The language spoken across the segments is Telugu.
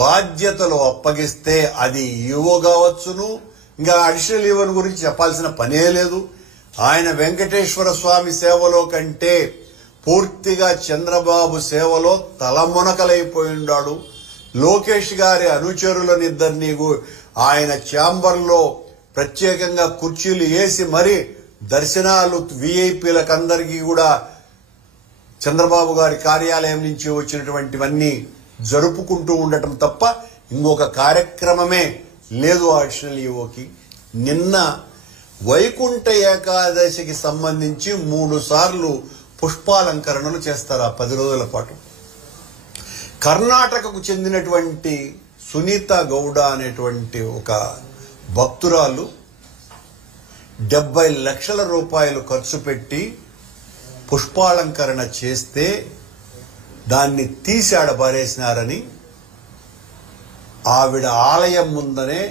బాధ్యతలు అప్పగిస్తే అది ఈవో కావచ్చును, ఇంకా అడిషనల్ ఈవోని గురించి చెప్పాల్సిన పనే లేదు. ఆయన వెంకటేశ్వర స్వామి సేవలో కంటే పూర్తిగా చంద్రబాబు సేవలో తలమునకలైపోయిండాడు. లోకేష్ గారి అనుచరులనిద్దరినీ ఆయన ఛాంబర్లో ప్రత్యేకంగా కుర్చీలు వేసి మరి దర్శనాలు విఐపీలకందరికీ కూడా చంద్రబాబు గారి కార్యాలయం నుంచి వచ్చినటువంటివన్నీ జరుపుకుంటూ ఉండటం తప్ప ఇంకొక కార్యక్రమమే లేదు అడిషనల్ ఈవోకి. నిన్న వైకుంఠ ఏకాదశికి సంబంధించి 3 సార్లు పుష్పాలంకరణలు చేస్తారు ఆ 10 రోజుల పాటు. కర్ణాటకకు చెందినటువంటి సునీత గౌడ అనేటువంటి ఒక భక్తురాలు 70 లక్షల రూపాయలు ఖర్చు పెట్టి పుష్పాలంకరణ చేస్తే దాన్ని తీసి ఆడబారేసినారని ఆవిడ ఆలయం ముందనే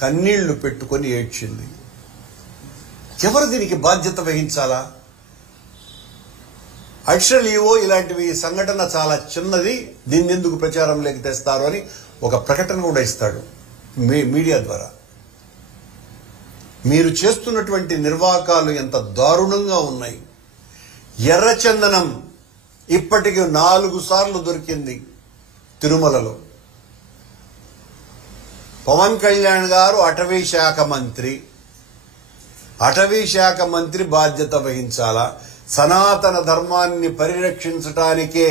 కన్నీళ్లు పెట్టుకొని ఏడ్చింది. ఎవరు దీనికి బాధ్యత వహించాలా? అడిషనల్ ఈవో ఇలాంటివి సంఘటన చాలా చిన్నది, దీన్ని ఎందుకు ప్రచారంలోకి తెస్తారు అని ఒక ప్రకటన కూడా ఇస్తాడు మీడియా ద్వారా. మీరు చేస్తున్నటువంటి నిర్వాకాలు ఎంత దారుణంగా ఉన్నాయి. ఎర్రచందనం ఇప్పటికి 4 సార్లు దొరికింది తిరుమలలో. పవన్ కళ్యాణ్ గారు అటవీ శాఖ మంత్రి బాధ్యత వహించాలా? సనాతన ధర్మాన్ని పరిరక్షించటానికే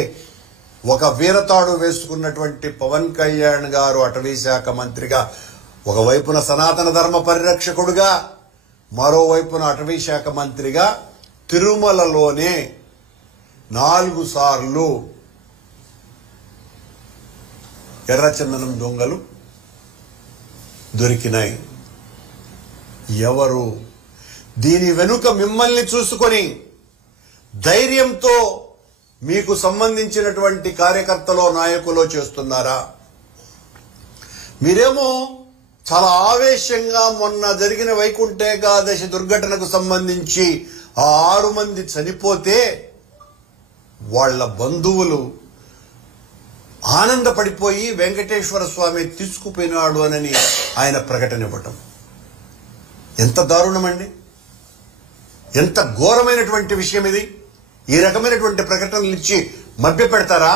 ఒక వీరతాడు వేసుకున్నటువంటి పవన్ కళ్యాణ్ గారు అటవీ శాఖ మంత్రిగా ఒకవైపున సనాతన ధర్మ పరిరక్షకుడుగా, మరోవైపున అటవీ శాఖ మంత్రిగా తిరుమలలోనే 4 సార్లు ఎర్రచందనం దొంగలు దొరికినాయి. ఎవరు దీని వెనుక మిమ్మల్ని చూసుకొని ధైర్యంతో మీకు సంబంధించినటువంటి కార్యకర్తలో నాయకులో చేస్తున్నారా? మీరేమో చాలా ఆవేశంగా మొన్న జరిగిన వైకుంఠ ఏకాదశి దుర్ఘటనకు సంబంధించి 6 మంది చనిపోతే వాళ్ల బంధువులు ఆనందపడిపోయి వెంకటేశ్వర స్వామి తీసుకుపోయినాడు అని ఆయన ప్రకటన ఇవ్వటం ఎంత దారుణమండి! ఎంత ఘోరమైనటువంటి విషయం ఇది! ఈ రకమైనటువంటి ప్రకటనలు ఇచ్చి మభ్య పెడతారా?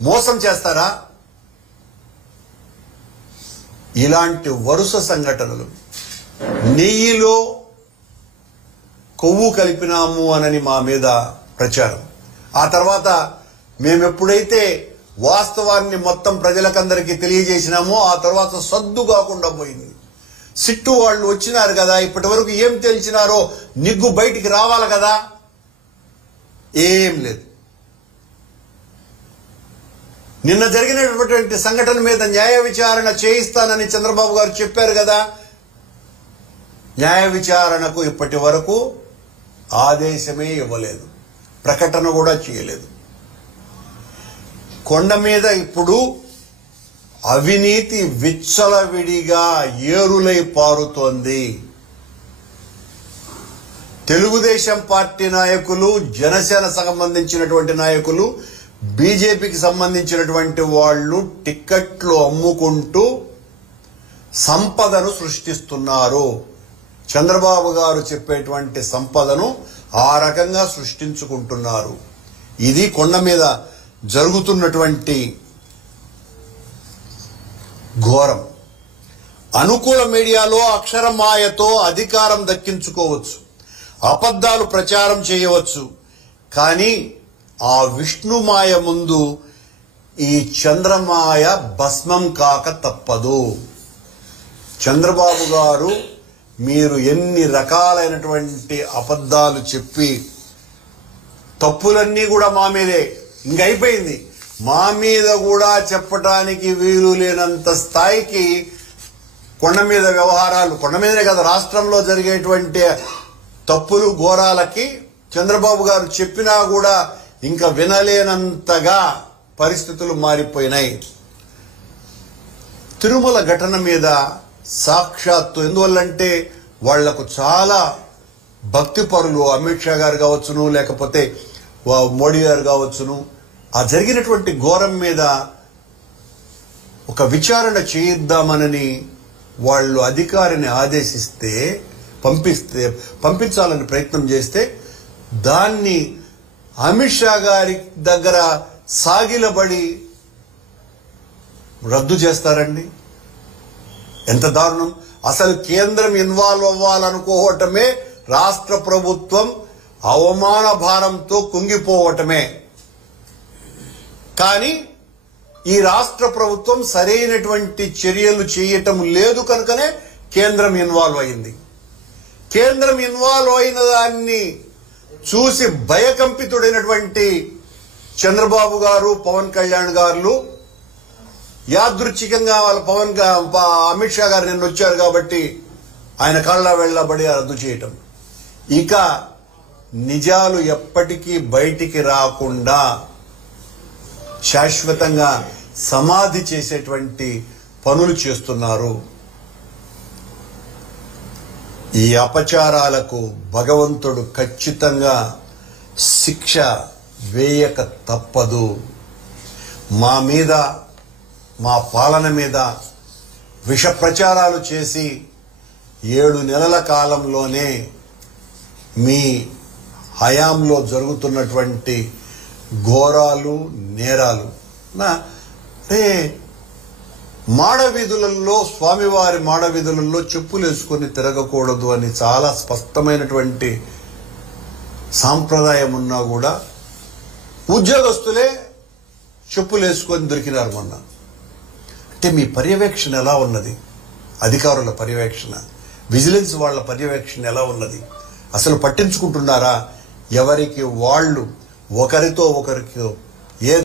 మోసం చేస్తారా? ఇలాంటి వరుస సంఘటనలు. నెయ్యిలో కొవ్వు కలిపినాము అనని మా మీద ప్రచారం. ఆ తర్వాత మేమెప్పుడైతే వాస్తవాన్ని మొత్తం ప్రజలకందరికీ తెలియజేసినామో ఆ తర్వాత సద్దు కాకుండా పోయింది. సిట్టు వాళ్ళు వచ్చినారు కదా, ఇప్పటి వరకు ఏం తెలిసినారో నిగ్గు బయటికి రావాలి కదా, ఏం లేదు. నిన్న జరిగినటువంటి సంఘటన మీద న్యాయ విచారణ చేయిస్తానని చంద్రబాబు గారు చెప్పారు కదా, న్యాయ విచారణకు ఇప్పటి వరకు ఆదేశమే ఇవ్వలేదు, ప్రకటన కూడా చేయలేదు. కొండ మీద ఇప్పుడు అవినీతి విచ్చలవిడిగా ఏరులై పారుతోంది. తెలుగుదేశం పార్టీ నాయకులు, జనసేన సంబంధించినటువంటి నాయకులు, బీజేపీకి సంబంధించినటువంటి వాళ్ళు టిక్కెట్లు అమ్ముకుంటూ సంపదను సృష్టిస్తున్నారు. చంద్రబాబు గారు చెప్పేటువంటి సంపదను ఆ రకంగా సృష్టించుకుంటున్నారు. ఇది కొండ మీద జరుగుతున్నటువంటి ఘోరం. అనుకూల మీడియాలో అక్షరమాయతో అధికారం దక్కించుకోవచ్చు, అబద్ధాలు ప్రచారం చేయవచ్చు, కానీ ఆ విష్ణుమాయ ముందు ఈ చంద్రమాయ భస్మం కాక తప్పదు. చంద్రబాబు గారు మీరు ఎన్ని రకాలైనటువంటి అబద్ధాలు చెప్పి తప్పులన్నీ కూడా మా మీదే, ఇంకైపోయింది, మా మీద కూడా చెప్పటానికి వీలు లేనంత స్థాయికి కొండ మీద వ్యవహారాలు, కొండ మీదనే కదా రాష్ట్రంలో జరిగేటువంటి తప్పులు ఘోరాలకి చంద్రబాబు గారు చెప్పినా కూడా ఇంకా వినలేనంతగా పరిస్థితులు మారిపోయినాయి. తిరుమల ఘటన మీద సాక్షాత్తు, ఎందువల్లంటే వాళ్లకు చాలా భక్తి పరులు, అమిత్ షా గారు కావచ్చును, లేకపోతే మోడీ గారు కావచ్చును, ఆ జరిగినటువంటి ఘోరం మీద ఒక విచారణ చేయిద్దామనని వాళ్ళు అధికారిని ఆదేశిస్తే పంపించాలని ప్రయత్నం చేస్తే దాన్ని అమిత్ షా గారి దగ్గర సాగిలబడి రద్దు చేస్తారండి. ఎంత దారుణం. అసలు కేంద్రం ఇన్వాల్వ్ అవ్వాలనుకోవటమే రాష్ట్ర ప్రభుత్వం అవమాన భారంతో కుంగిపోవటమే. కానీ ఈ రాష్ట్ర ప్రభుత్వం సరైనటువంటి చర్యలు చేయటం లేదు కనుకనే కేంద్రం ఇన్వాల్వ్ అయింది. కేంద్రం ఇన్వాల్వ్ అయిన దాన్ని చూసి భయకంపితుడైనటువంటి చంద్రబాబు గారు, పవన్ కళ్యాణ్ గారు యాదృచ్ఛికంగా వాళ్ళ అమిత్ షా గారు నిన్న వచ్చారు కాబట్టి ఆయన కళ్ళ వెళ్ళబడి రద్దు చేయటం. ఇక నిజాలు ఎప్పటికీ బయటికి రాకుండా శాశ్వతంగా సమాధి చేసేటువంటి పనులు చేస్తున్నారు. ఈ అపచారాలకు భగవంతుడు ఖచ్చితంగా శిక్ష వేయక తప్పదు. మా మీద, మా పాలన మీద విష ప్రచారాలు చేసి 7 నెలల కాలంలోనే మీ హయాంలో జరుగుతున్నటువంటి ఘోరాలు, నేరాలు మాడవీధులలో, స్వామివారి మాడవీధులలో చెప్పులు వేసుకొని తిరగకూడదు అని చాలా స్పష్టమైనటువంటి సాంప్రదాయం ఉన్నా కూడా ఉద్యోగస్తులే చెప్పులు వేసుకొని దొరికినారు మొన్న. అంటే మీ పర్యవేక్షణ ఎలా ఉన్నది? అధికారుల పర్యవేక్షణ, విజిలెన్స్ వాళ్ళ పర్యవేక్షణ ఎలా ఉన్నది? అసలు పట్టించుకుంటున్నారా? ఎవరికి వాళ్ళు ఒకరితో ఒకరికి ఏ